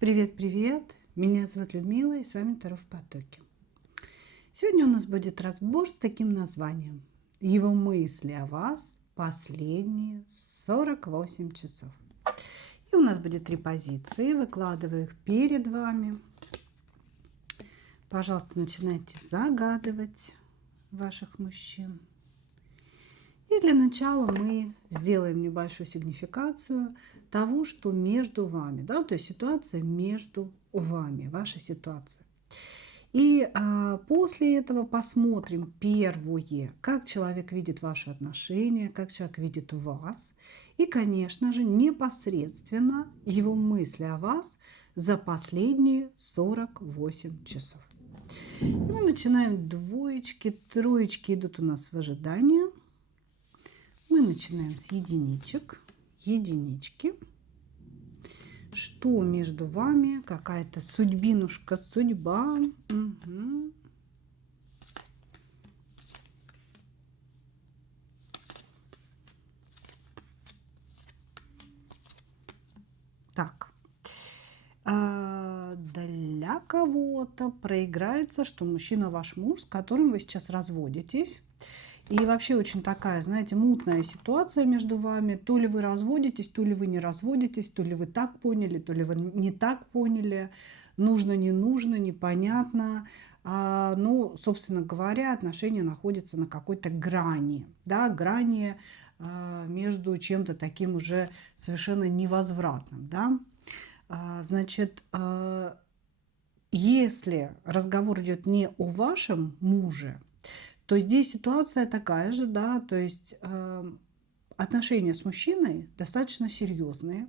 Привет-привет! Меня зовут Людмила, и с вами Таро в потоке. Сегодня у нас будет разбор с таким названием «Его мысли о вас последние 48 часов». И у нас будет 3 позиции, выкладываю их перед вами. Пожалуйста, начинайте загадывать ваших мужчин. И для начала мы сделаем небольшую сигнификацию того, что между вами, да, то есть ситуация между вами, ваша ситуация. И после этого посмотрим первое, как человек видит ваши отношения, как человек видит вас. И, конечно же, непосредственно его мысли о вас за последние 48 часов. И мы начинаем двоечки, троечки идут у нас в ожидании. Мы начинаем с единичек, единички. Что между вами? Какая-то судьбинушка, судьба. Угу. Так. Для кого-то проиграется, что мужчина ваш муж, с которым вы сейчас разводитесь. И вообще очень такая, знаете, мутная ситуация между вами. То ли вы разводитесь, то ли вы не разводитесь, то ли вы так поняли, то ли вы не так поняли. Нужно, не нужно, непонятно. Ну, собственно говоря, отношения находятся на какой-то грани. Да, грани между чем-то таким уже совершенно невозвратным. Да? Значит, если разговор идет не о вашем муже, то здесь ситуация такая же, да, то есть отношения с мужчиной достаточно серьезные.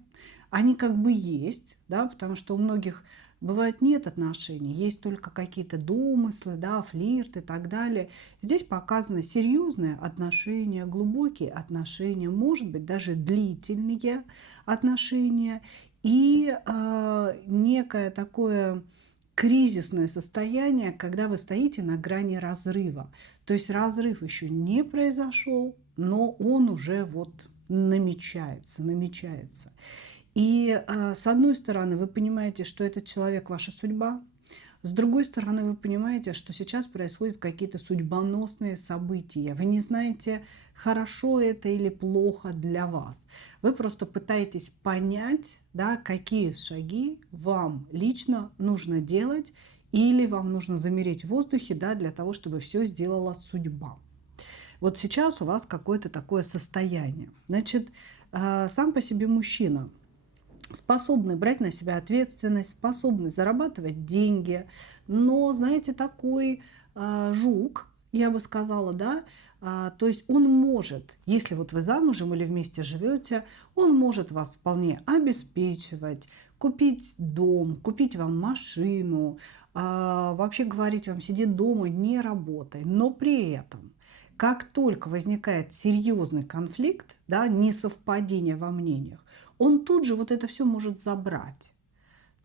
Они как бы есть, да, потому что у многих бывает нет отношений, есть только какие-то домыслы, да, флирт и так далее. Здесь показаны серьезные отношения, глубокие отношения, может быть, даже длительные отношения и некое такое кризисное состояние, когда вы стоите на грани разрыва. То есть разрыв еще не произошел, но он уже вот намечается, намечается. И с одной стороны, вы понимаете, что этот человек ваша судьба. С другой стороны, вы понимаете, что сейчас происходят какие-то судьбоносные события. Вы не знаете, хорошо это или плохо для вас. Вы просто пытаетесь понять, да, какие шаги вам лично нужно делать, или вам нужно замереть в воздухе, да, для того, чтобы все сделала судьба. Вот сейчас у вас какое-то такое состояние. Значит, сам по себе мужчина способный брать на себя ответственность, способный зарабатывать деньги, но, знаете, такой жук, я бы сказала, да, то есть он может, если вот вы замужем или вместе живете, он может вас вполне обеспечивать, купить дом, купить вам машину, вообще говорить вам, сиди дома, не работай, но при этом как только возникает серьезный конфликт, да, несовпадение во мнениях, он тут же вот это все может забрать.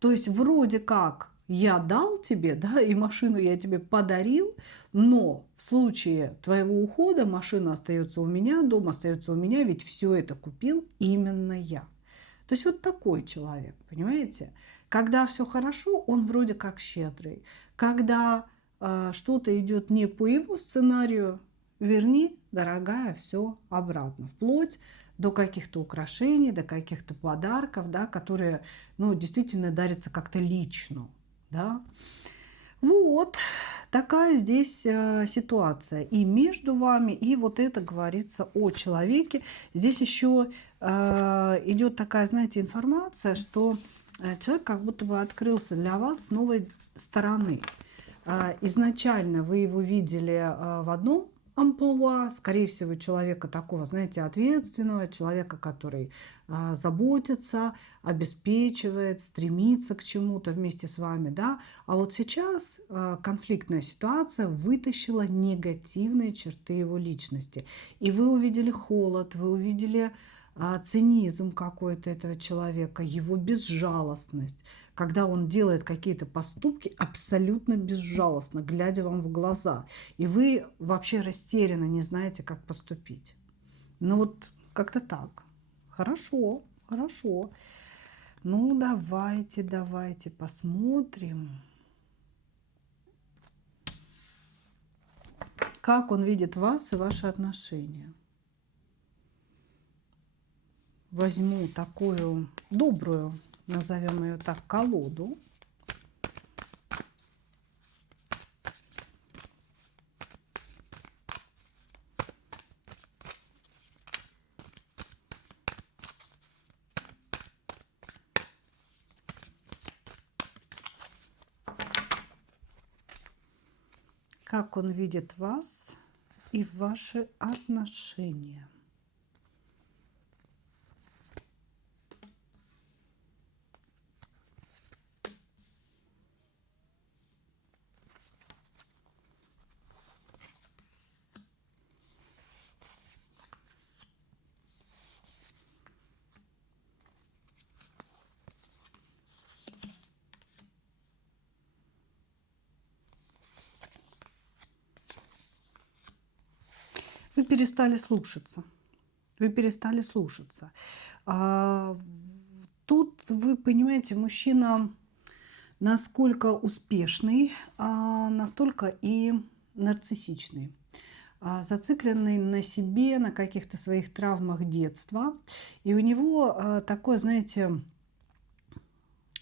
То есть вроде как я дал тебе, да, и машину я тебе подарил, но в случае твоего ухода машина остается у меня, дом остается у меня, ведь все это купил именно я. То есть вот такой человек, понимаете? Когда все хорошо, он вроде как щедрый. Когда что-то идет не по его сценарию, верни, дорогая, все обратно, вплоть до каких-то украшений, до каких-то подарков, да, которые, ну, действительно дарятся как-то лично, да. Вот такая здесь ситуация и между вами, и вот это говорится о человеке. Здесь еще идет такая, знаете, информация, что человек как будто бы открылся для вас с новой стороны. Изначально вы его видели в одном амплуа, скорее всего, человека такого, знаете, ответственного, человека, который заботится, обеспечивает, стремится к чему-то вместе с вами, да. А вот сейчас конфликтная ситуация вытащила негативные черты его личности. И вы увидели холод, вы увидели цинизм какой-то этого человека, его безжалостность, когда он делает какие-то поступки абсолютно безжалостно, глядя вам в глаза. И вы вообще растерянно не знаете, как поступить. Ну вот как-то так. Хорошо, хорошо. Ну, давайте посмотрим, как он видит вас и ваши отношения. Возьму такую добрую, назовем ее так, колоду. Как он видит вас и ваши отношения. Вы перестали слушаться. Вы перестали слушаться. А, Тут вы понимаете, мужчина насколько успешный, настолько и нарциссичный, зацикленный на себе, на каких-то своих травмах детства. И у него такое, знаете,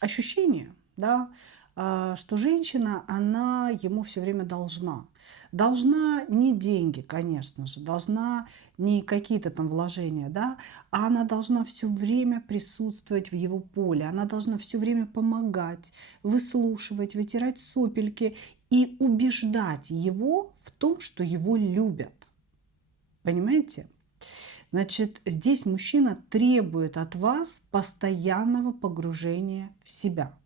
ощущение, да, что женщина, она ему все время должна. Должна не деньги, конечно же, должна не какие-то там вложения, да, а она должна все время присутствовать в его поле, она должна все время помогать, выслушивать, вытирать сопельки и убеждать его в том, что его любят. Понимаете? Значит, здесь мужчина требует от вас постоянного погружения в себя,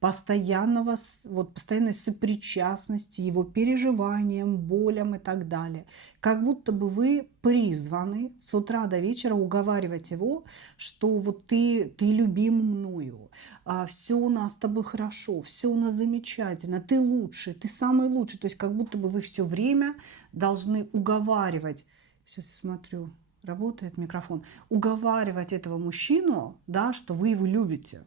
постоянной сопричастности его переживаниям, болям и так далее. Как будто бы вы призваны с утра до вечера уговаривать его, что вот ты любим мною, все у нас с тобой хорошо, все у нас замечательно, ты лучший, ты самый лучший. То есть как будто бы вы все время должны уговаривать. Сейчас я смотрю, работает микрофон. Уговаривать этого мужчину, да, что вы его любите.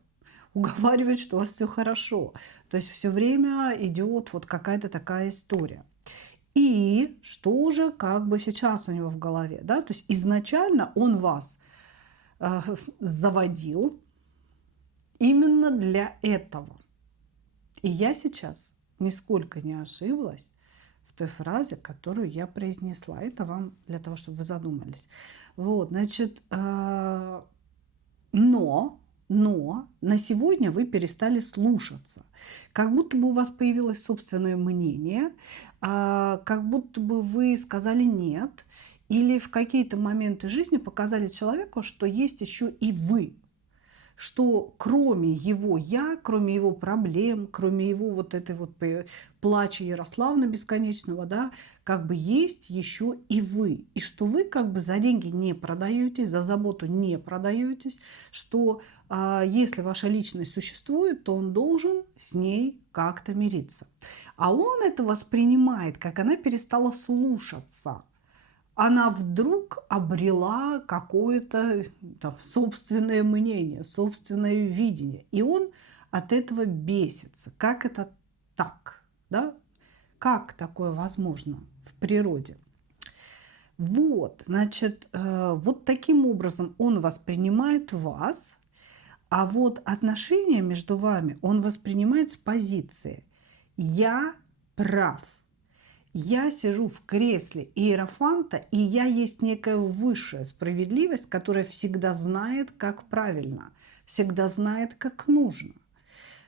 Уговаривать, что у вас все хорошо. То есть все время идет вот какая-то такая история. И что же как бы сейчас у него в голове, да? То есть изначально он вас заводил именно для этого. И я сейчас нисколько не ошиблась в той фразе, которую я произнесла. Это вам для того, чтобы вы задумались. Вот, значит, но на сегодня вы перестали слушаться. Как будто бы у вас появилось собственное мнение, как будто бы вы сказали «нет», или в какие-то моменты жизни показали человеку, что есть еще и вы, что кроме его «я», кроме его проблем, кроме его вот этой вот плача Ярославна бесконечного, да, как бы есть еще и вы. И что вы как бы за деньги не продаетесь, за заботу не продаетесь, что если ваша личность существует, то он должен с ней как-то мириться. А он это воспринимает, как она перестала слушаться. Она вдруг обрела какое-то там собственное мнение, собственное видение. И он от этого бесится. Как это так? Да? Как такое возможно в природе? Вот, значит, вот таким образом он воспринимает вас, а вот отношения между вами он воспринимает с позиции «я прав». Я сижу в кресле иерофанта, и я есть некая высшая справедливость, которая всегда знает, как правильно, всегда знает, как нужно.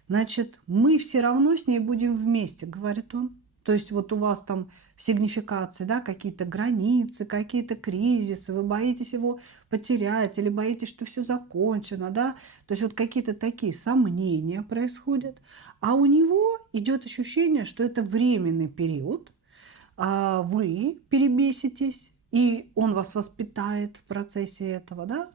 Значит, мы все равно с ней будем вместе, говорит он. То есть вот у вас там в сигнификации, да, какие-то границы, какие-то кризисы, вы боитесь его потерять или боитесь, что все закончено, да. То есть вот какие-то такие сомнения происходят. А у него идет ощущение, что это временный период, вы перебеситесь, и он вас воспитает в процессе этого, да,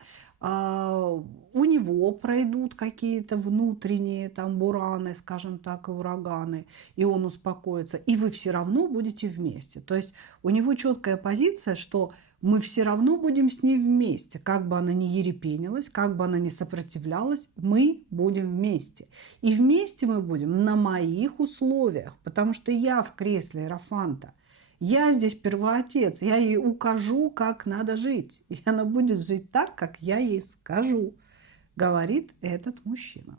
у него пройдут какие-то внутренние там бураны, скажем так, и ураганы, и он успокоится, и вы все равно будете вместе. То есть у него четкая позиция, что мы все равно будем с ней вместе. Как бы она ни ерепенилась, как бы она ни сопротивлялась, мы будем вместе. И вместе мы будем на моих условиях, потому что я в кресле иерофанта. Я здесь первоотец, я ей укажу, как надо жить. И она будет жить так, как я ей скажу, говорит этот мужчина.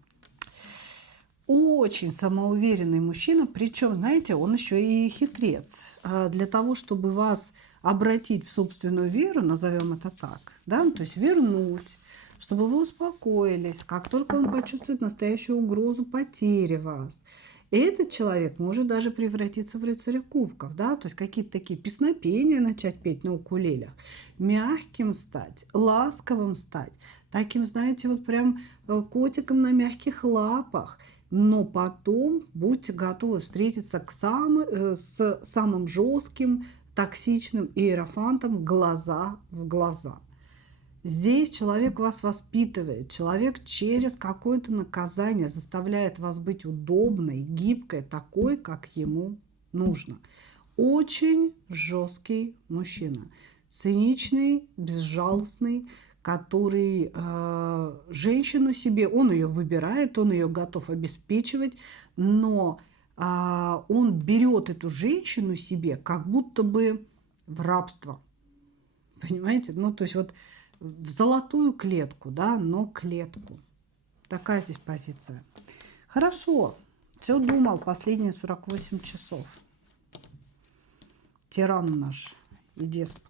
Очень самоуверенный мужчина, причем, знаете, он еще и хитрец. Для того, чтобы вас обратить в собственную веру, назовем это так, да, то есть вернуть, чтобы вы успокоились, как только он почувствует настоящую угрозу потери вас. И этот человек может даже превратиться в рыцаря кубков, да, то есть какие-то такие песнопения начать петь на укулелях, мягким стать, ласковым стать, таким, знаете, вот прям котиком на мягких лапах. Но потом будьте готовы встретиться с самым жестким, токсичным иерофантом глаза в глаза. Здесь человек вас воспитывает, человек через какое-то наказание заставляет вас быть удобной, гибкой, такой, как ему нужно. Очень жесткий мужчина, циничный, безжалостный, который женщину себе, он ее выбирает, он ее готов обеспечивать, но он берет эту женщину себе как будто бы в рабство. Понимаете? Ну, то есть вот в золотую клетку, да, но клетку. Такая здесь позиция. Хорошо. Все думал последние 48 часов. Тиран наш и деспот.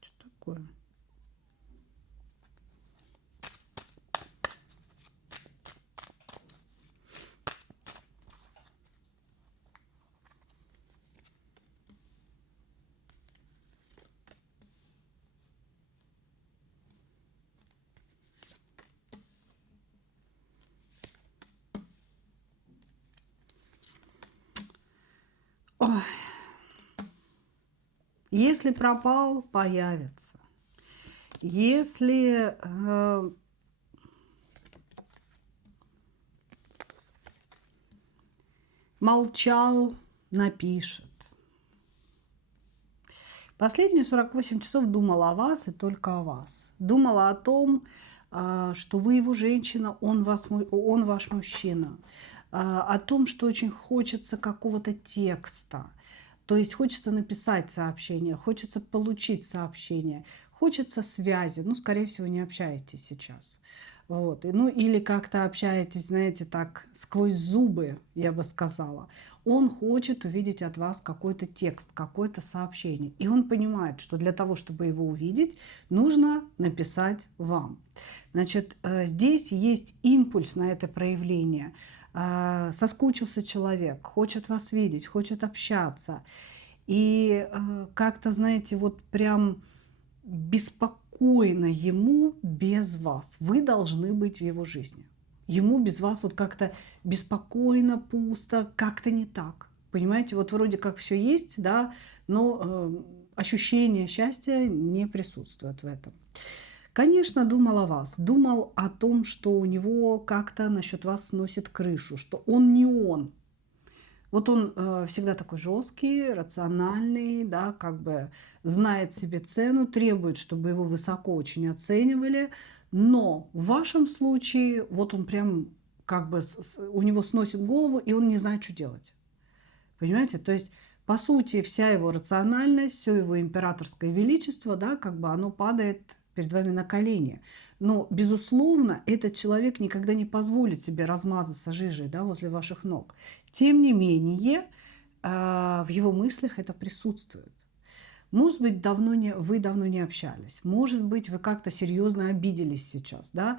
Что такое? Ой. Если пропал, появится. Если молчал, напишет. Последние 48 часов думала о вас и только о вас. Думала о том, что вы его женщина, он ваш мужчина. О том, что очень хочется какого-то текста. То есть хочется написать сообщение, хочется получить сообщение, хочется связи. Ну, скорее всего, не общаетесь сейчас. Вот. Ну, или как-то общаетесь, знаете, так, сквозь зубы, я бы сказала. Он хочет увидеть от вас какой-то текст, какое-то сообщение. И он понимает, что для того, чтобы его увидеть, нужно написать вам. Значит, здесь есть импульс на это проявление. Соскучился человек, хочет вас видеть, хочет общаться. И как-то, знаете, вот прям беспокойно ему без вас. Вы должны быть в его жизни. Ему без вас вот как-то беспокойно, пусто, как-то не так. Понимаете, вот вроде как все есть, да, но ощущение счастья не присутствует в этом. Конечно, думал о вас, думал о том, что у него как-то насчет вас сносит крышу, что он не он. Вот он всегда такой жесткий, рациональный, да, как бы знает себе цену, требует, чтобы его высоко очень оценивали. Но в вашем случае вот он прям как бы у него сносит голову, и он не знает, что делать. Понимаете? То есть, по сути, вся его рациональность, все его императорское величество, да, как бы оно падает перед вами на колени. Но, безусловно, этот человек никогда не позволит себе размазаться жижей, да, возле ваших ног. Тем не менее, в его мыслях это присутствует. Может быть, вы давно не общались. Может быть, вы как-то серьезно обиделись сейчас, да,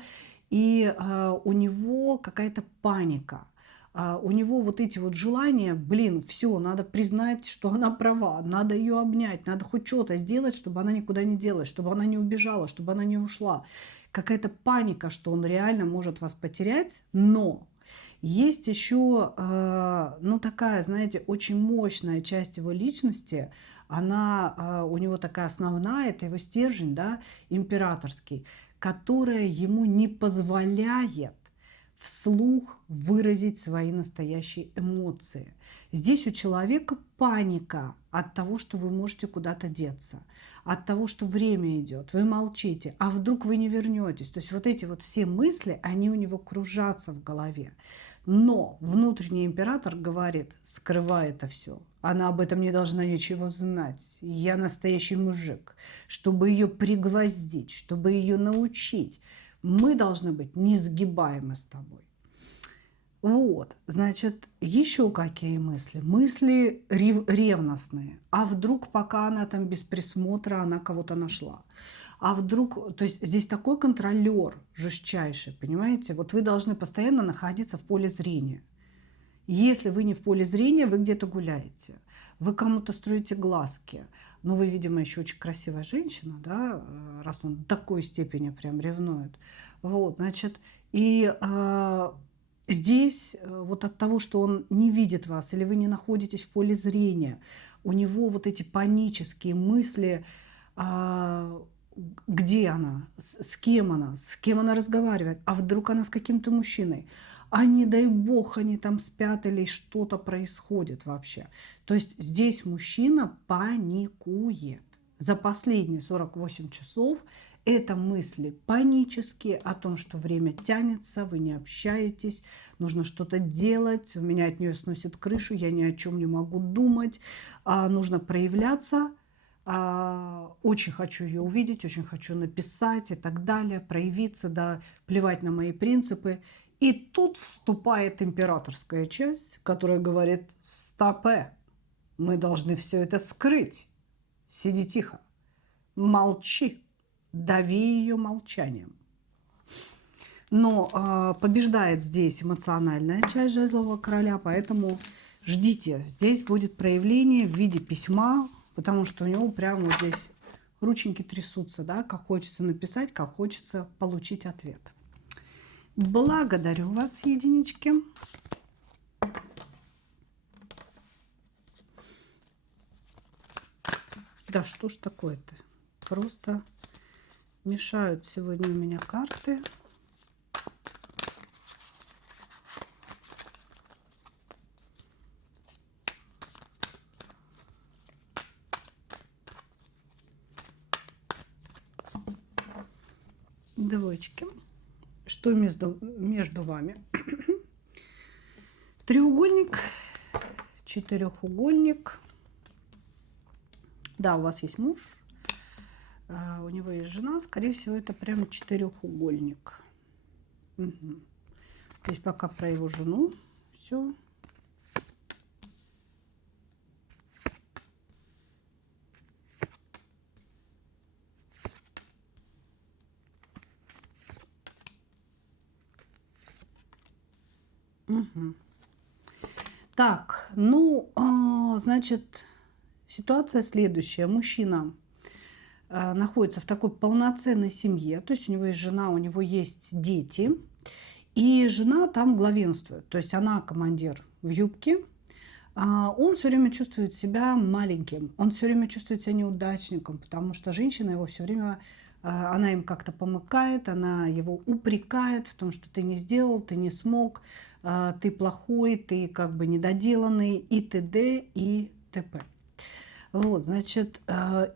и у него какая-то паника. У него вот эти вот желания, блин, все, надо признать, что она права, надо ее обнять, надо хоть что-то сделать, чтобы она никуда не делась, чтобы она не убежала, чтобы она не ушла. Какая-то паника, что он реально может вас потерять, но есть еще, ну, такая, знаете, очень мощная часть его личности, она у него такая основная, это его стержень, да, императорский, которая ему не позволяет вслух выразить свои настоящие эмоции. Здесь у человека паника от того, что вы можете куда-то деться, от того, что время идет, вы молчите, а вдруг вы не вернетесь. То есть вот эти вот все мысли, они у него кружатся в голове. Но внутренний император говорит: скрывай это все. Она об этом не должна ничего знать. Я настоящий мужик. Чтобы ее пригвоздить, чтобы ее научить, мы должны быть несгибаемы с тобой. Вот, значит, еще какие мысли? Мысли ревностные. А вдруг, пока она там без присмотра, она кого-то нашла? А вдруг, то есть здесь такой контролер жестчайший, понимаете? Вот вы должны постоянно находиться в поле зрения. Если вы не в поле зрения, вы где-то гуляете, вы кому-то строите глазки. Но вы, видимо, еще очень красивая женщина, да, раз он до такой степени прям ревнует. Вот, значит, и здесь вот от того, что он не видит вас или вы не находитесь в поле зрения, у него вот эти панические мысли, а, где она, с кем она разговаривает, а вдруг она с каким-то мужчиной, а не дай бог они там спят или что-то происходит вообще. То есть здесь мужчина паникует. За последние 48 часов это мысли панические о том, что время тянется, вы не общаетесь, нужно что-то делать, у меня от нее сносит крышу, я ни о чем не могу думать, нужно проявляться. Очень хочу ее увидеть, очень хочу написать и так далее, проявиться, да, плевать на мои принципы. И тут вступает императорская часть, которая говорит: стопэ, мы должны все это скрыть. Сиди тихо, молчи, дави ее молчанием. Но побеждает здесь эмоциональная часть жезлового короля, поэтому ждите. Здесь будет проявление в виде письма, потому что у него прямо вот здесь рученьки трясутся, да, как хочется написать, как хочется получить ответ. Благодарю вас, единички. Да что ж такое-то? Просто мешают сегодня у меня карты. Двоечки. Что между вами? Треугольник, четырехугольник. Да, у вас есть муж, у него есть жена. Скорее всего, это прям четырехугольник. Угу. Здесь пока про его жену все. Угу. Так, ну, значит, ситуация следующая. Мужчина находится в такой полноценной семье, то есть у него есть жена, у него есть дети, и жена там главенствует, то есть она командир в юбке. Он все время чувствует себя маленьким, он все время чувствует себя неудачником, потому что женщина его все время, она им как-то помыкает, она его упрекает в том, что ты не сделал, ты не смог, ты плохой, ты как бы недоделанный, и т.д. и т.п. Вот, значит,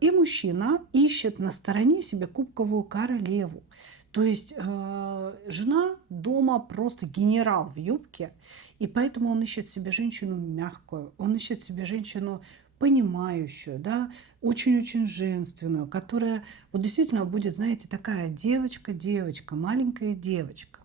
и мужчина ищет на стороне себе кубковую королеву. То есть жена дома просто генерал в юбке, и поэтому он ищет себе женщину мягкую, он ищет себе женщину понимающую, да, очень-очень женственную, которая вот действительно будет, знаете, такая девочка, маленькая девочка.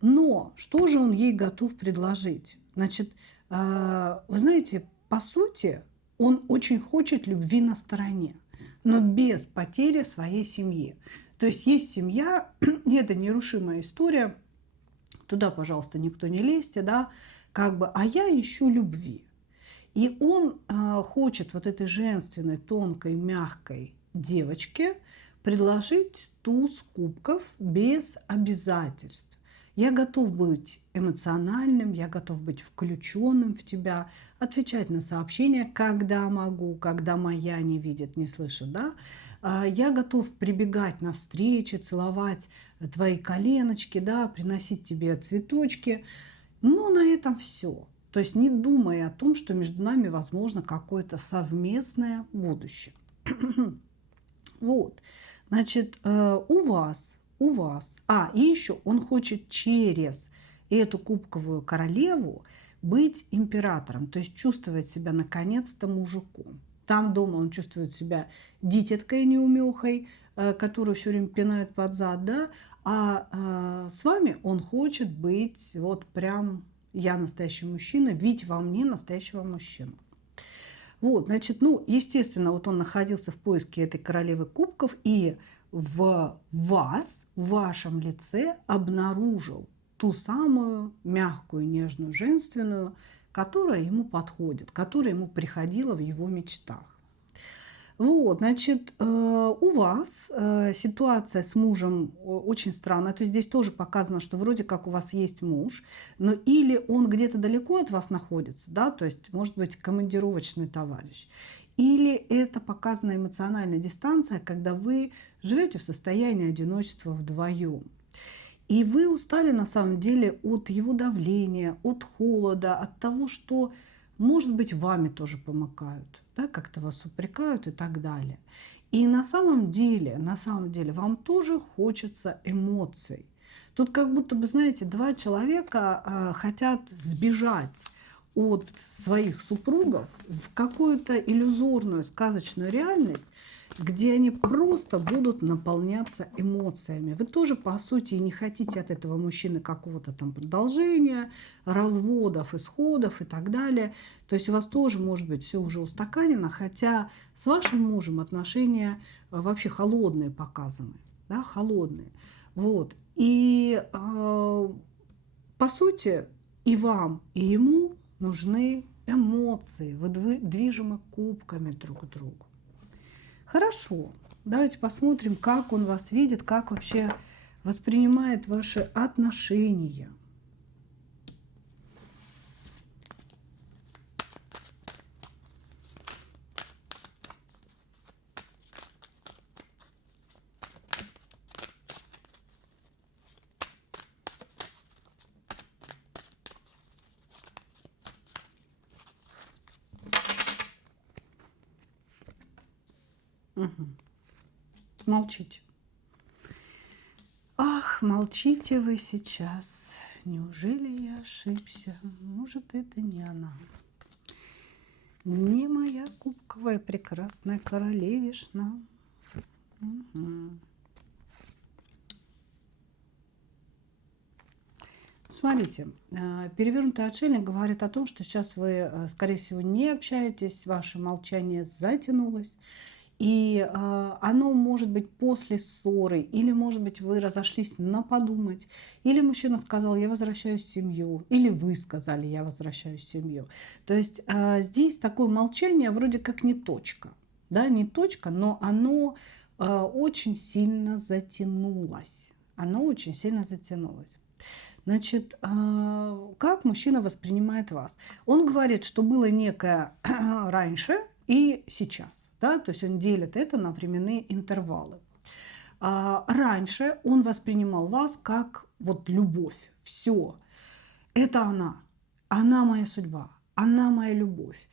Но что же он ей готов предложить? Значит, вы знаете, по сути, он очень хочет любви на стороне, но без потери своей семьи. То есть семья, и это нерушимая история, туда, пожалуйста, никто не лезьте, да, как бы, а я ищу любви. И он хочет вот этой женственной, тонкой, мягкой девочке предложить туз кубков без обязательств. Я готов быть эмоциональным, я готов быть включенным в тебя, отвечать на сообщения, когда могу, когда моя не видит, не слышит, да. Я готов прибегать на встречи, целовать твои коленочки, да, приносить тебе цветочки. Но на этом все. То есть не думая о том, что между нами возможно какое-то совместное будущее. Вот. Значит, у вас. И еще он хочет через эту кубковую королеву быть императором, то есть чувствовать себя наконец-то мужиком. Там дома он чувствует себя дитяткой неумехой, которую все время пинают под зад, да, с вами он хочет быть вот прям я настоящий мужчина, видеть во мне настоящего мужчину. Вот, значит, ну, естественно, вот он находился в поиске этой королевы кубков и в вас, в вашем лице обнаружил ту самую мягкую, нежную, женственную, которая ему подходит, которая ему приходила в его мечтах. Вот, значит, у вас ситуация с мужем очень странная. То есть здесь тоже показано, что вроде как у вас есть муж, но или он где-то далеко от вас находится, да, то есть может быть командировочный товарищ, или это показана эмоциональная дистанция, когда вы живете в состоянии одиночества вдвоем. И вы устали на самом деле от его давления, от холода, от того, что, может быть, вами тоже помыкают, да, как-то вас упрекают и так далее. И на самом деле вам тоже хочется эмоций. Тут как будто бы, знаете, два человека хотят сбежать от своих супругов в какую-то иллюзорную, сказочную реальность, где они просто будут наполняться эмоциями. Вы тоже, по сути, не хотите от этого мужчины какого-то там продолжения, разводов, исходов и так далее. То есть у вас тоже может быть все уже устаканено, хотя с вашим мужем отношения вообще холодные показаны, да, холодные. Вот. И по сути и вам, и ему нужны эмоции. Вы движимы кубками друг к другу. Хорошо, давайте посмотрим, как он вас видит, как вообще воспринимает ваши отношения. Угу. Молчите. Ах, молчите вы сейчас. Неужели я ошибся? Может, это не она. Не моя кубковая прекрасная королевишна. Угу. Смотрите, перевернутый отшельник говорит о том, что сейчас вы, скорее всего, не общаетесь, ваше молчание затянулось. И оно может быть после ссоры, или, может быть, вы разошлись на подумать, или мужчина сказал, я возвращаюсь в семью, или вы сказали, я возвращаюсь в семью. То есть здесь такое молчание вроде как не точка, да, не точка, но оно очень сильно затянулось. Оно очень сильно затянулось. Значит, как мужчина воспринимает вас? Он говорит, что было некое раньше и сейчас. Да? То есть он делит это на временные интервалы. Раньше он воспринимал вас как вот любовь. Все. Это она моя судьба, она моя любовь.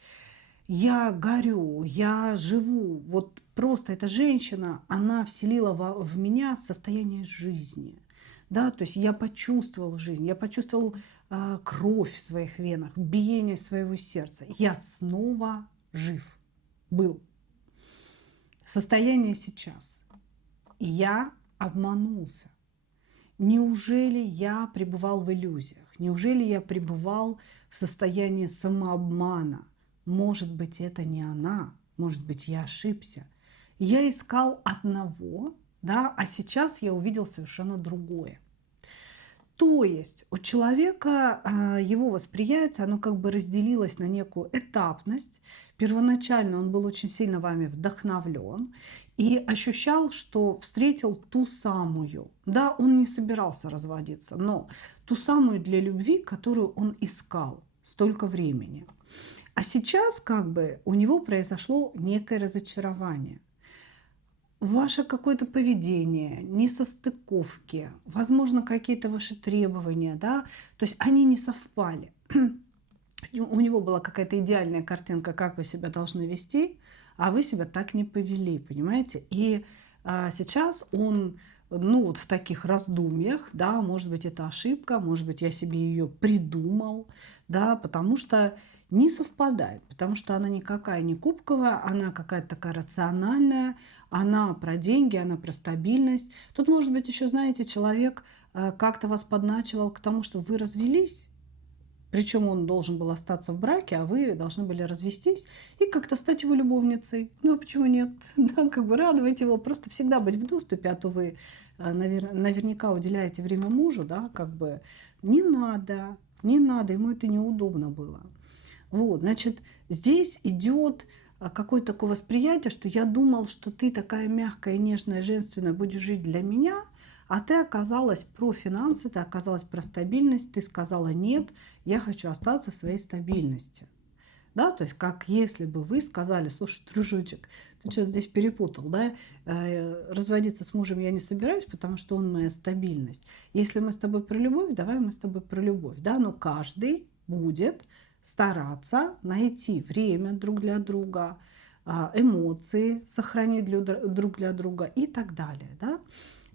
Я горю, я живу. Вот просто эта женщина, она вселила в меня состояние жизни. Да, то есть я почувствовал жизнь, я почувствовал кровь в своих венах, биение своего сердца. Я снова жив был. Состояние сейчас. Я обманулся. Неужели я пребывал в иллюзиях? Неужели я пребывал в состоянии самообмана? Может быть, это не она, может быть, я ошибся. Я искал одного, да, а сейчас я увидел совершенно другое. То есть у человека его восприятие, оно как бы разделилось на некую этапность. Первоначально он был очень сильно вами вдохновлен и ощущал, что встретил ту самую. Да, он не собирался разводиться, но ту самую для любви, которую он искал столько времени. А сейчас как бы у него произошло некое разочарование. Ваше какое-то поведение, несостыковки, возможно, какие-то ваши требования, да, то есть они не совпали. У него была какая-то идеальная картинка, как вы себя должны вести, а вы себя так не повели, понимаете? И сейчас он, ну вот в таких раздумьях, да, может быть, это ошибка, может быть, я себе ее придумал, да, потому что не совпадает, потому что она никакая не кубковая, она какая-то такая рациональная, она про деньги, она про стабильность. Тут, может быть, еще, знаете, человек как-то вас подначивал к тому, что вы развелись, причем он должен был остаться в браке, а вы должны были развестись и как-то стать его любовницей. Ну, а почему нет? Да, как бы радовать его, просто всегда быть в доступе, а то вы наверняка уделяете время мужу, да, как бы не надо, не надо, ему это неудобно было. Вот, значит, здесь идет какое-то такое восприятие, что я думал, что ты такая мягкая, нежная, женственная, будешь жить для меня, а ты оказалась про финансы, ты оказалась про стабильность, ты сказала нет, я хочу остаться в своей стабильности. Да, то есть как если бы вы сказали, слушай, дружочек, ты что здесь перепутал, да, разводиться с мужем я не собираюсь, потому что он моя стабильность. Если мы с тобой про любовь, давай мы с тобой про любовь, да, но каждый будет стараться найти время друг для друга, эмоции сохранить друг для друга и так далее, да.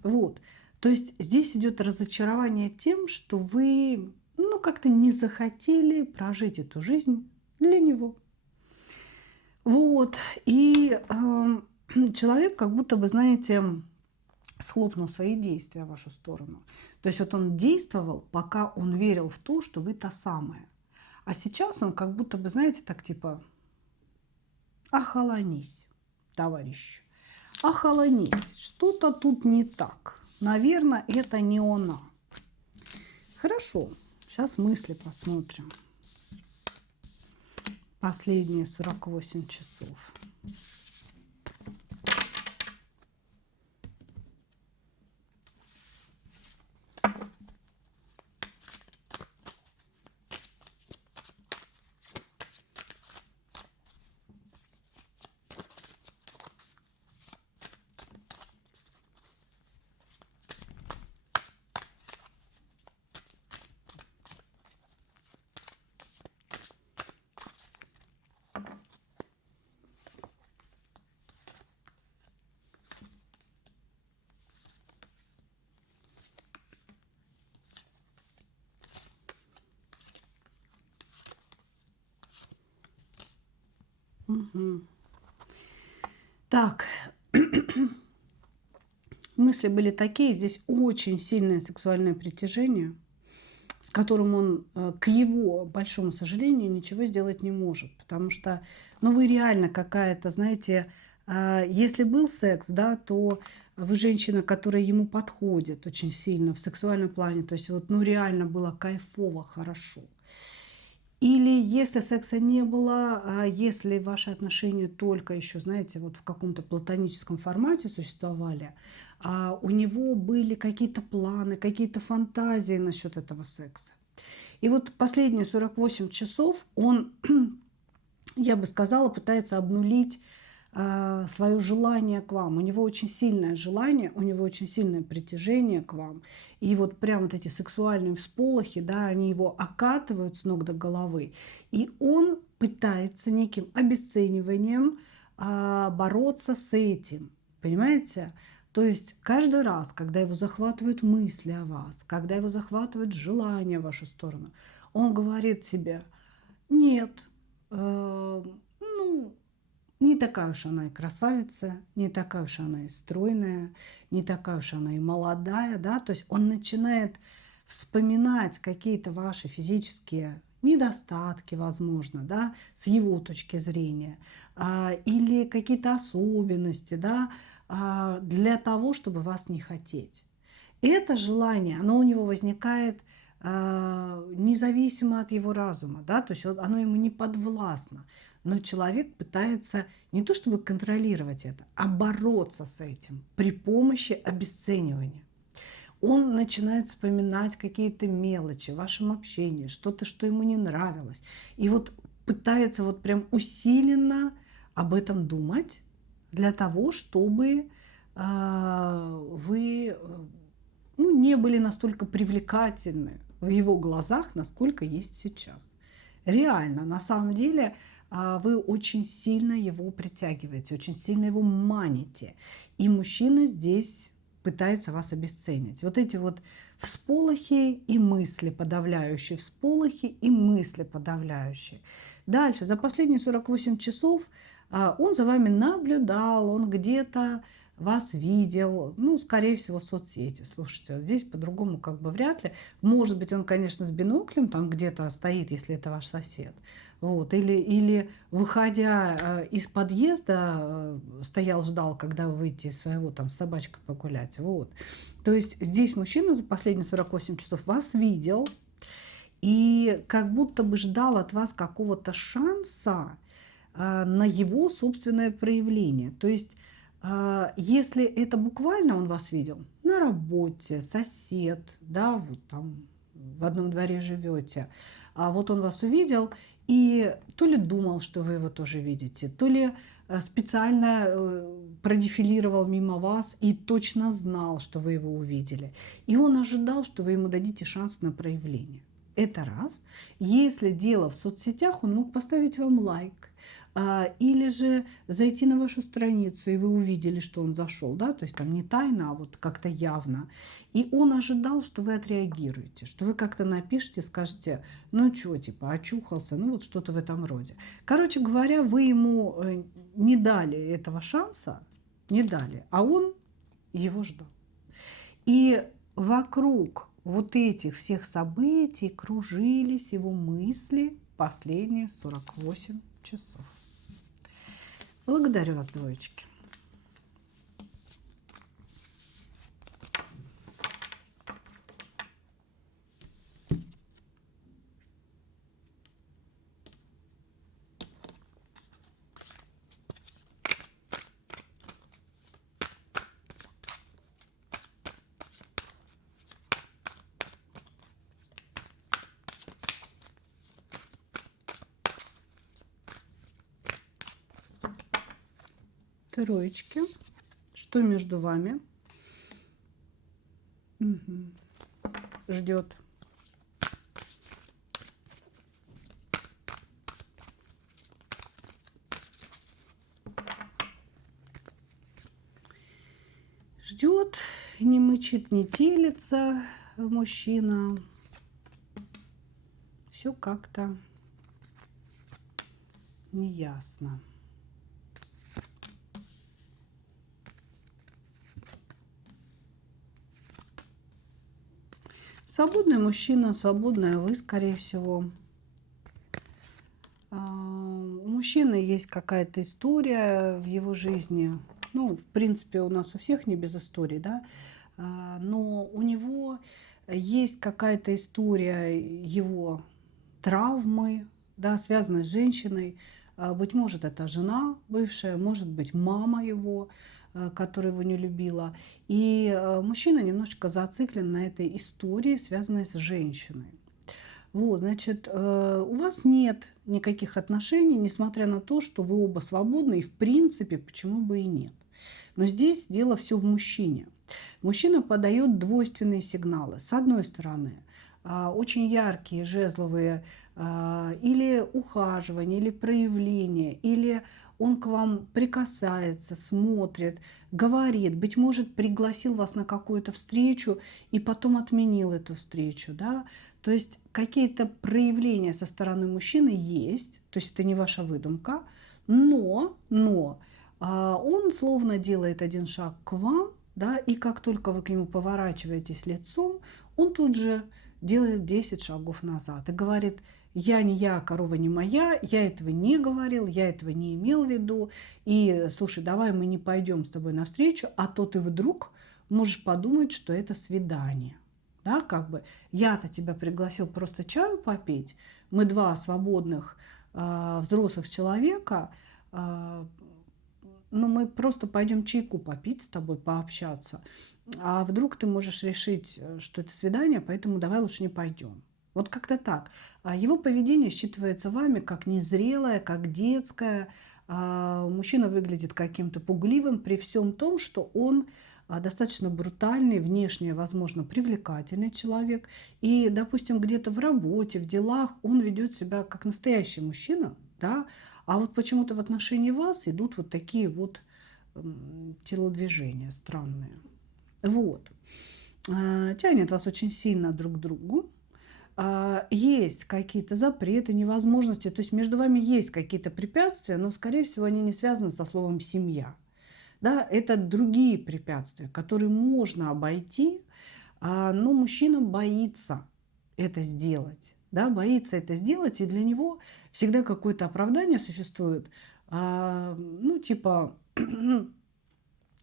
Вот, то есть здесь идет разочарование тем, что вы, ну, как-то не захотели прожить эту жизнь для него. Вот. И человек как будто бы, знаете, схлопнул свои действия в вашу сторону. То есть вот он действовал, пока он верил в то, что вы та самая. А сейчас он как будто бы, знаете, так типа, охолонись, товарищ, охолонись, что-то тут не так. Наверное, это не она. Хорошо, сейчас мысли посмотрим. Последние 48 часов. Угу. Так, мысли были такие, здесь очень сильное сексуальное притяжение, с которым он, к его большому сожалению, ничего сделать не может. Потому что, ну, вы реально какая-то, знаете, если был секс, да, то вы женщина, которая ему подходит очень сильно в сексуальном плане. То есть вот, ну, реально было кайфово, хорошо. Или если секса не было, если ваши отношения только еще, знаете, вот в каком-то платоническом формате существовали, у него были какие-то планы, какие-то фантазии насчет этого секса. И вот последние 48 часов он, я бы сказала, пытается обнулить свое желание к вам. У него очень сильное желание, у него очень сильное притяжение к вам. И вот прям вот эти сексуальные всполохи, да, они его окатывают с ног до головы. И он пытается неким обесцениванием бороться с этим. Понимаете? То есть каждый раз, когда его захватывают мысли о вас, когда его захватывает желание в вашу сторону, он говорит себе, нет, ну, не такая уж она и красавица, не такая уж она и стройная, не такая уж она и молодая, да, то есть он начинает вспоминать какие-то ваши физические недостатки, возможно, да, с его точки зрения, или какие-то особенности, да, для того, чтобы вас не хотеть. Это желание, оно у него возникает независимо от его разума, да, то есть оно ему не подвластно. Но человек пытается не то чтобы контролировать это, а бороться с этим при помощи обесценивания. Он начинает вспоминать какие-то мелочи в вашем общении, что-то, что ему не нравилось. И вот пытается вот прям усиленно об этом думать для того, чтобы вы ну, не были настолько привлекательны в его глазах, насколько есть сейчас. Реально, на самом деле, вы очень сильно его притягиваете, очень сильно его маните. И мужчина здесь пытается вас обесценить. Вот эти вот всполохи и мысли подавляющие, всполохи и мысли подавляющие. Дальше, за последние 48 часов он за вами наблюдал, он где-то вас видел, ну, скорее всего, соцсети. Слушайте, вот здесь по-другому как бы вряд ли. Может быть, он, конечно, с биноклем там где-то стоит, если это ваш сосед. Вот. Или выходя из подъезда, стоял, ждал, когда вы выйдете из своего там с собачкой погулять. Вот. То есть здесь мужчина за последние 48 часов вас видел и как будто бы ждал от вас какого-то шанса на его собственное проявление. То есть если это буквально он вас видел на работе, сосед, да, вот там в одном дворе живете, а вот он вас увидел и то ли думал, что вы его тоже видите, то ли специально продефилировал мимо вас и точно знал, что вы его увидели. И он ожидал, что вы ему дадите шанс на проявление. Это раз. Если дело в соцсетях, он мог поставить вам лайк, или же зайти на вашу страницу, и вы увидели, что он зашел, да, то есть там не тайно, а вот как-то явно. И он ожидал, что вы отреагируете, что вы как-то напишите, скажете, ну что, типа, очухался, ну вот что-то в этом роде. Короче говоря, вы ему не дали этого шанса, не дали, а он его ждал. И вокруг вот этих всех событий кружились его мысли последние 48 часов. Благодарю вас, двоечки. Троечки. Что между вами? Угу. Ждет. Ждет, не мычит, не телится мужчина. Все как-то неясно. Свободный мужчина, свободная вы, скорее всего. У мужчины есть какая-то история в его жизни. Ну, в принципе, у нас у всех не без истории, да. Но у него есть какая-то история его травмы, да, связанная с женщиной. Быть может, это жена бывшая, может быть, мама его, которая его не любила. И мужчина немножечко зациклен на этой истории, связанной с женщиной. Вот, значит, у вас нет никаких отношений, несмотря на то, что вы оба свободны, и в принципе, почему бы и нет. Но здесь дело все в мужчине. Мужчина подает двойственные сигналы. С одной стороны, очень яркие жезловые или ухаживания, или проявления, или он к вам прикасается, смотрит, говорит, быть может, пригласил вас на какую-то встречу и потом отменил эту встречу, да. То есть какие-то проявления со стороны мужчины есть, то есть это не ваша выдумка, но он словно делает один шаг к вам, да, и как только вы к нему поворачиваетесь лицом, он тут же делает 10 шагов назад и говорит: я не я, корова не моя, я этого не говорил, я этого не имел в виду, и слушай, давай мы не пойдем с тобой навстречу, а то ты вдруг можешь подумать, что это свидание. Да, как бы я-то тебя пригласил просто чаю попить, мы два свободных взрослых человека, а, ну, мы просто пойдем чайку попить с тобой, пообщаться. А вдруг ты можешь решить, что это свидание, поэтому давай лучше не пойдем. Вот как-то так. Его поведение считывается вами как незрелое, как детское. Мужчина выглядит каким-то пугливым при всем том, что он достаточно брутальный, внешне, возможно, привлекательный человек. И, допустим, где-то в работе, в делах он ведет себя как настоящий мужчина, да, а вот почему-то в отношении вас идут вот такие вот телодвижения странные. Вот. Тянет вас очень сильно друг к другу. Есть какие-то запреты, невозможности. То есть между вами есть какие-то препятствия, но, скорее всего, они не связаны со словом «семья». Да, это другие препятствия, которые можно обойти, но мужчина боится это сделать. Да, боится это сделать, и для него всегда какое-то оправдание существует. Ну, типа,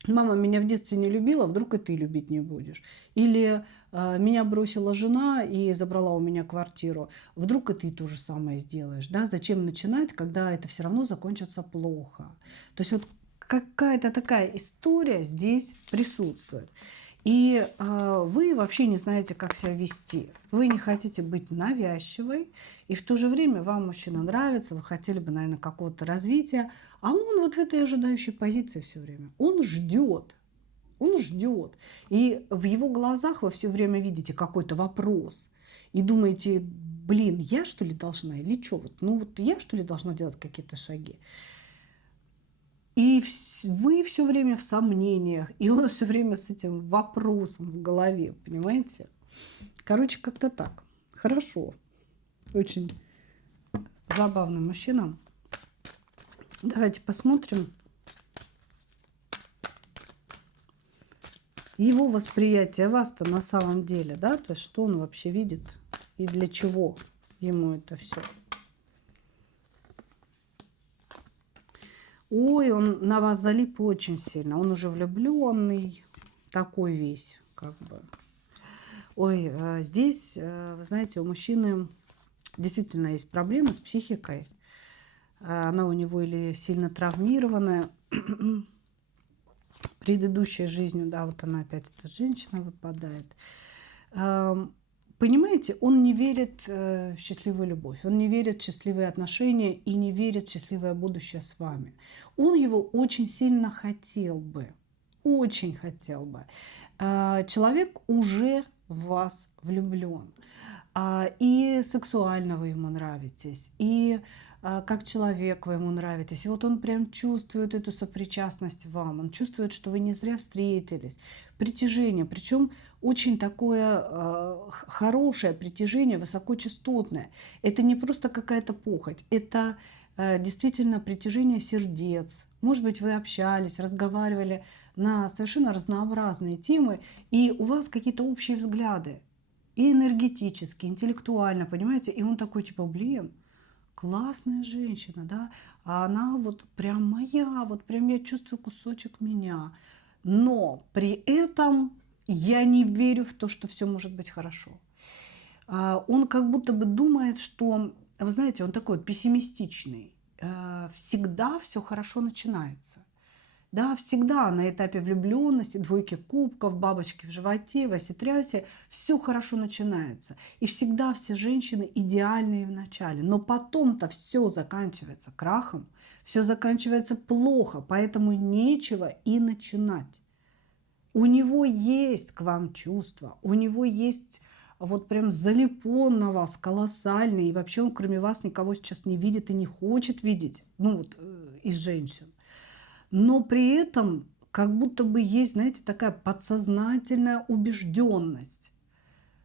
мама меня в детстве не любила, вдруг и ты любить не будешь. Или меня бросила жена и забрала у меня квартиру, вдруг и ты то же самое сделаешь. Да? Зачем начинать, когда это все равно закончится плохо? То есть вот какая-то такая история здесь присутствует. И вы вообще не знаете, как себя вести. Вы не хотите быть навязчивой, и в то же время вам мужчина нравится, вы хотели бы, наверное, какого-то развития, а он вот в этой ожидающей позиции все время. Он ждет. Он ждет. И в его глазах вы все время видите какой-то вопрос. И думаете, блин, я что ли должна или что? Вот, ну вот я что ли должна делать какие-то шаги? И вы все время в сомнениях, и он все время с этим вопросом в голове, понимаете? Короче, как-то так. Хорошо. Очень забавный мужчина. Давайте посмотрим его восприятие вас-то на самом деле, да, то есть что он вообще видит и для чего ему это все. Ой, он на вас залип очень сильно, он уже влюбленный, такой весь, как бы. Ой, здесь, вы знаете, у мужчины действительно есть проблемы с психикой. Она у него или сильно травмированная предыдущей жизнью, да, вот она опять, эта женщина выпадает. Понимаете, он не верит в счастливую любовь, он не верит в счастливые отношения и не верит в счастливое будущее с вами. Он его очень сильно хотел бы, очень хотел бы. Человек уже в вас влюблен. И сексуально вы ему нравитесь, и как человек вы ему нравитесь. И вот он прям чувствует эту сопричастность вам, он чувствует, что вы не зря встретились. Притяжение, причем очень такое хорошее притяжение, высокочастотное. Это не просто какая-то похоть, это действительно притяжение сердец. Может быть, вы общались, разговаривали на совершенно разнообразные темы, и у вас какие-то общие взгляды. И энергетически, интеллектуально, понимаете? И он такой, типа, блин, классная женщина, да? А она вот прям моя, вот прям я чувствую кусочек меня. Но при этом я не верю в то, что все может быть хорошо. Он как будто бы думает, что, вы знаете, он такой вот пессимистичный. Всегда все хорошо начинается. Да, всегда на этапе влюбленности, двойки кубков, бабочки в животе, в осе-трясе, все хорошо начинается. И всегда все женщины идеальные в начале. Но потом-то все заканчивается крахом, все заканчивается плохо, поэтому нечего и начинать. У него есть к вам чувства, у него есть вот прям залипон на вас колоссальный. И вообще он кроме вас никого сейчас не видит и не хочет видеть, ну вот из женщин. Но при этом как будто бы есть, знаете, такая подсознательная убежденность.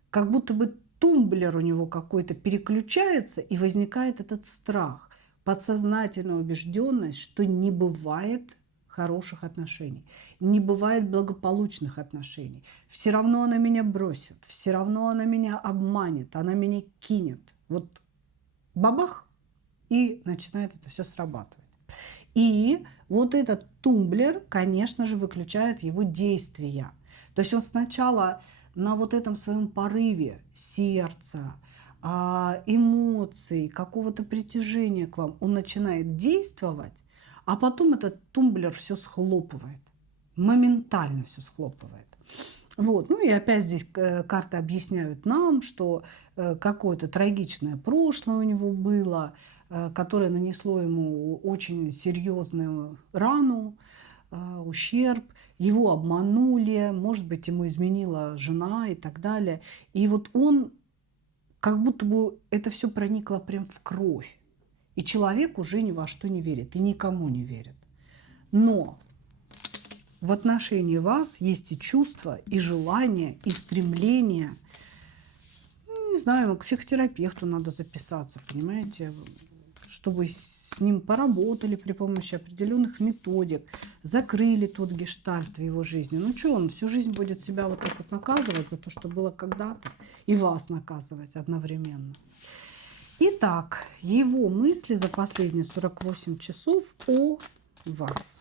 Как будто бы тумблер у него какой-то переключается, и возникает этот страх. Подсознательная убежденность, что не бывает хороших отношений, не бывает благополучных отношений. Все равно она меня бросит, все равно она меня обманет, она меня кинет. Вот бабах, и начинает это все срабатывать. И вот этот тумблер, конечно же, выключает его действия. То есть он сначала на вот этом своем порыве сердца, эмоций, какого-то притяжения к вам, он начинает действовать, а потом этот тумблер все схлопывает, моментально все схлопывает. Вот. Ну и опять здесь карты объясняют нам, что какое-то трагичное прошлое у него было, которое нанесло ему очень серьезную рану, ущерб, его обманули, может быть, ему изменила жена и так далее. И вот он, как будто бы это все проникло прям в кровь. И человек уже ни во что не верит, и никому не верит. Но в отношении вас есть и чувства, и желания, и стремления. Ну, не знаю, к психотерапевту надо записаться, понимаете, чтобы с ним поработали при помощи определенных методик, закрыли тот гештальт в его жизни. Ну что, он всю жизнь будет себя вот так вот наказывать за то, что было когда-то, и вас наказывать одновременно. Итак, его мысли за последние 48 часов о вас.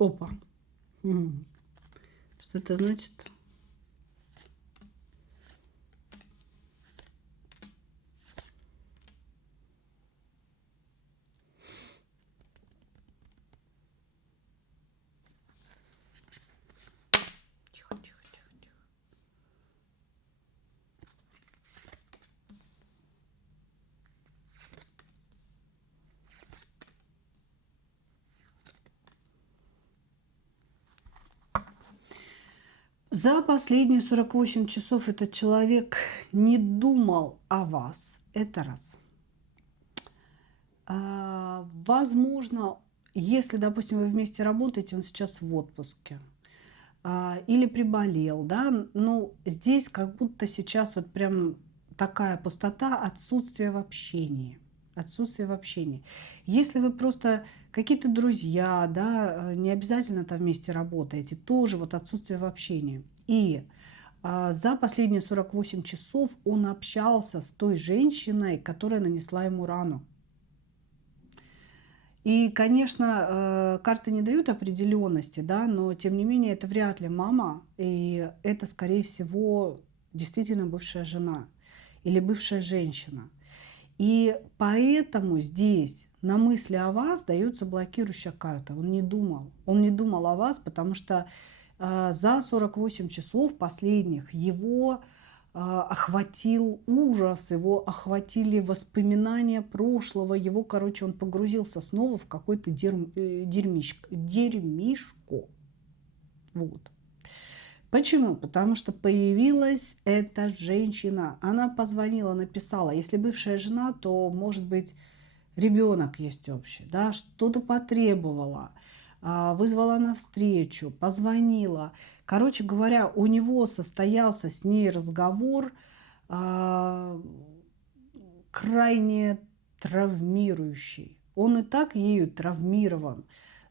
Опа. Что это значит? Тихо, тихо, тихо, тихо. За последние 48 часов этот человек не думал о вас. Это раз. Возможно, если, допустим, вы вместе работаете, он сейчас в отпуске или приболел, да, ну, здесь как будто сейчас вот прям такая пустота, отсутствие в общении. Отсутствие в общении. Если вы просто какие-то друзья, да, не обязательно там вместе работаете, тоже вот отсутствие в общении. И за последние 48 часов он общался с той женщиной, которая нанесла ему рану. И, конечно, карты не дают определенности, да, но тем не менее это вряд ли мама, и это, скорее всего, действительно бывшая жена или бывшая женщина. И поэтому здесь на мысли о вас дается блокирующая карта. Он не думал. Он не думал о вас, потому что за 48 часов последних его охватил ужас, его охватили воспоминания прошлого, его, короче, он погрузился снова в какой-то дерьмишко. Вот. Почему? Потому что появилась эта женщина. Она позвонила, написала. Если бывшая жена, то, может быть, ребенок есть общий, да, что-то потребовала, вызвала на встречу, позвонила. Короче говоря, у него состоялся с ней разговор крайне травмирующий. Он и так ею травмирован,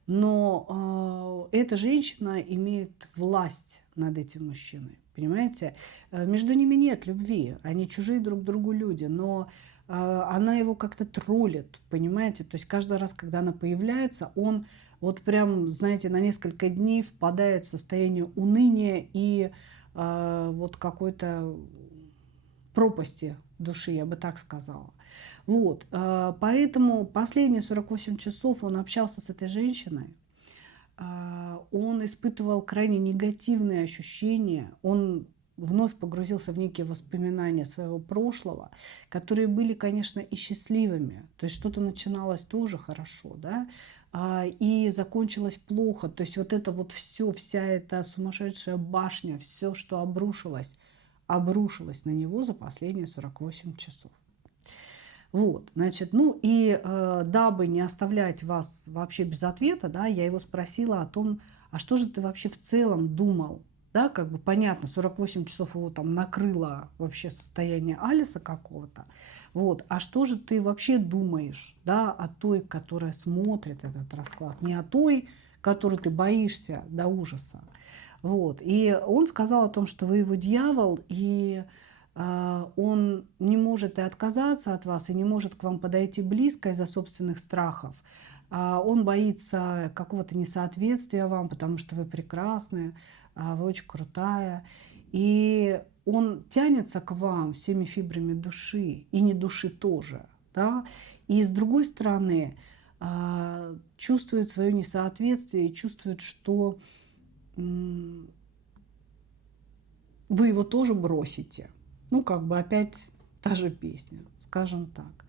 но эта женщина имеет власть над этим мужчиной, понимаете? Между ними нет любви, они чужие друг другу люди, но она его как-то троллит, понимаете? То есть каждый раз, когда она появляется, он вот прям, знаете, на несколько дней впадает в состояние уныния и вот какой-то пропасти души, я бы так сказала. Вот, поэтому последние 48 часов он общался с этой женщиной, он испытывал крайне негативные ощущения, он вновь погрузился в некие воспоминания своего прошлого, которые были, конечно, и счастливыми. То есть что-то начиналось тоже хорошо, да, и закончилось плохо. То есть вот это вот все, вся эта сумасшедшая башня, все, что обрушилось на него за последние 48 часов. Вот, значит, ну и дабы не оставлять вас вообще без ответа, да, я его спросила о том, а что же ты вообще в целом думал да, как бы понятно, 48 часов его там накрыло вообще состояние Алиса какого-то, вот, а что же ты вообще думаешь, да, о той, которая смотрит этот расклад, не о той, которую ты боишься до ужаса, вот, и он сказал о том, что вы его дьявол, и он не может и отказаться от вас, и не может к вам подойти близко из-за собственных страхов. Он боится какого-то несоответствия вам, потому что вы прекрасны, вы очень крутая. И он тянется к вам всеми фибрами души, и не души тоже. Да? И с другой стороны, чувствует свое несоответствие и чувствует, что вы его тоже бросите. Ну, как бы опять та же песня, скажем так.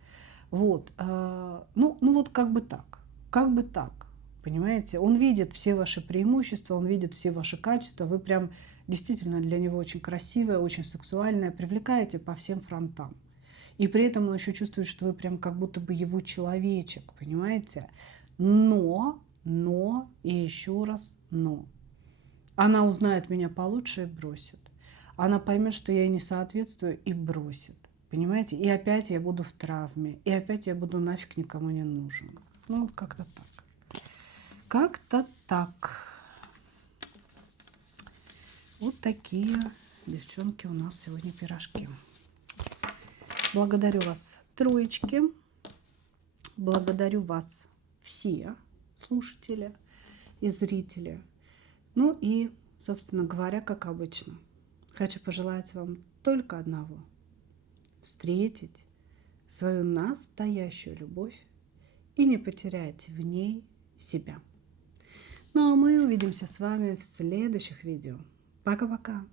Вот, ну вот как бы так, понимаете? Он видит все ваши преимущества, он видит все ваши качества, вы прям действительно для него очень красивая, очень сексуальная, привлекаете по всем фронтам. И при этом он еще чувствует, что вы прям как будто бы его человечек, понимаете? Но, и еще раз но. Она узнает меня получше и бросит. Она поймет, что я ей не соответствую и бросит. Понимаете? И опять я буду в травме. И опять я буду нафиг никому не нужен. Ну, вот как-то так. Как-то так. Вот такие, девчонки, у нас сегодня пирожки. Благодарю вас, троечки. Благодарю вас все слушатели и зрители. Ну и, собственно говоря, как обычно, хочу пожелать вам только одного. Встретить свою настоящую любовь и не потерять в ней себя. Ну а мы увидимся с вами в следующих видео. Пока-пока!